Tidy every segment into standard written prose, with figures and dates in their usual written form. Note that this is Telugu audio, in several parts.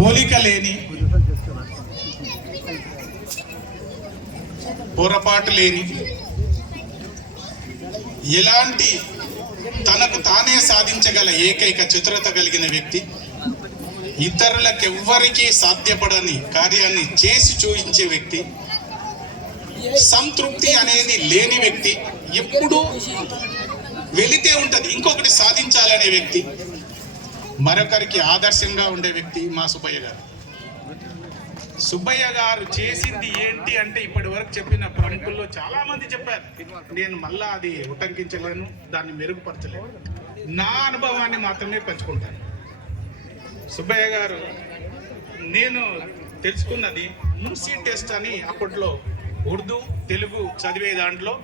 పోలిక లేని, పొరపాటు లేని, ఎలాంటి తనకు తానే సాధించగల ఏకైక చతురత కలిగిన వ్యక్తి, ఇతరులకెవ్వరికీ సాధ్యపడని కార్యాన్ని చేసి చూపించే వ్యక్తి, సంతృప్తి అనేది లేని వ్యక్తి, ఎప్పుడూ వెళితే ఉంటుంది ఇంకొకటి సాధించాలనే వ్యక్తి, మరొకరికి ఆదర్శంగా ఉండే వ్యక్తి మా సుబ్బయ్య గారు. సుబ్బయ్య గారు చేసింది ఏంటి అంటే ఇప్పటి వరకు చెప్పిన ప్రముఖుల్లో చాలా మంది చెప్పారు. నేను మళ్ళా అది ఉటంకించలేను, దాన్ని మెరుగుపరచలేను. నా అనుభవాన్ని మాత్రమే పంచుకుంటాను. సుబ్బయ్య గారు నేను తెలుసుకున్నది మున్సీ టెస్ట్ అని, అప్పట్లో ఉర్దూ తెలుగు చదివే దాంట్లో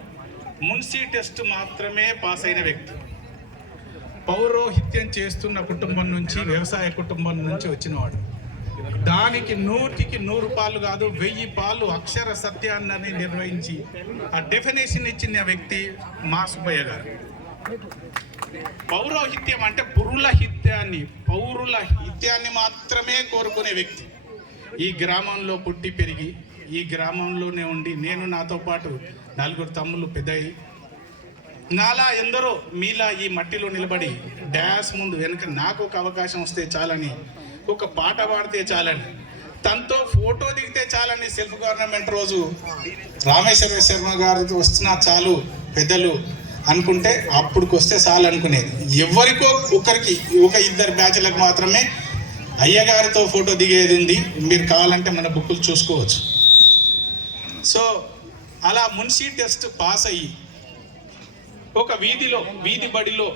మున్సీ టెస్ట్ మాత్రమే పాస్ అయిన వ్యక్తి. పౌరోహిత్యం చేస్తున్న కుటుంబం నుంచి, వ్యవసాయ కుటుంబం నుంచి వచ్చినవాడు. దానికి 100కి 100 పాలు కాదు, 1000 పాలు అక్షర సత్యాన్ని నిర్వహించి ఆ డెఫినేషన్ ఇచ్చిన వ్యక్తి మా సుబ్బయ్య గారు. పౌరోహిత్యం అంటే పౌరుల హిత్యాన్ని మాత్రమే కోరుకునే వ్యక్తి. ఈ గ్రామంలో పుట్టి పెరిగి ఈ గ్రామంలోనే ఉండి, నేను నాతో పాటు 4 తమ్ముళ్ళు పెద్దయి, నాలా ఎందరో మీలా ఈ మట్టిలో నిలబడి డ్యాస్ ముందు వెనుక నాకు ఒక అవకాశం వస్తే చాలని, ఒక పాట పాడితే చాలని, తనతో ఫోటో దిగితే చాలని, సెల్ఫ్ గవర్నమెంట్ రోజు రామేశ్వర శర్మ గారితో వస్తున్నా చాలు పెద్దలు అనుకుంటే అప్పుడుకి వస్తే చాలు అనుకునేది. ఎవరికో ఒకరికి, ఒక 2 బ్యాచ్లకు మాత్రమే అయ్యగారితో ఫోటో దిగేది ఉంది. మీరు కావాలంటే మన బుక్కులు చూసుకోవచ్చు. సో అలా మున్సీ టెస్ట్ పాస్ అయ్యి ఒక వీధి బడిలో